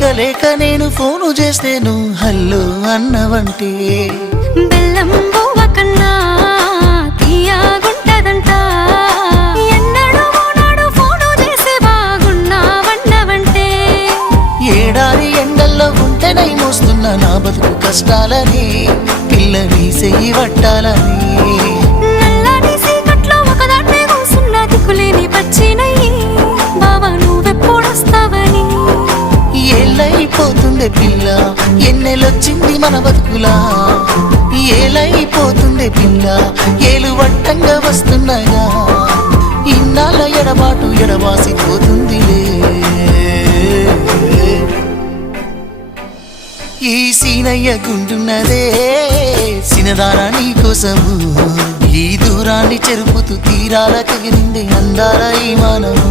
లేక లేక నేను ఫోను చేస్తేను హల్లో అన్నవంటే బెల్లం బువ్వ కన్నా తీయగుంటదంట ఎన్నడూ నాడు ఫోను చేసే బాగున్నావన్నవంటే ఏడాది ఎండల్లో ఉంటేనై మోస్తున్నా నా బతుకు కష్టాలని పిల్లని చెయ్యి పట్టాలని నల్లని సీకట్లో ఒకదాన్నే కూసున్న దిక్కులేని పచ్చినయ్యి బావా నువ్వెప్పుడొస్తావని ఏళ్ళైపోతుండే పిల్ల ఎన్నెలొచ్చింది మన బతుకులా ఏలైపోతుండే పిల్ల ఏలు వట్టంగా వస్తున్నాగా ఇన్నాళ్ళ ఎడబాటు ఎడవాసిపోతుందిలే ఈ సీనయ్య గుండున్నదే సినదారా నీ కోసము ఈ దూరాన్ని చెరుపుతూ తీరాల కగిరింది అందాల ఈ మానవు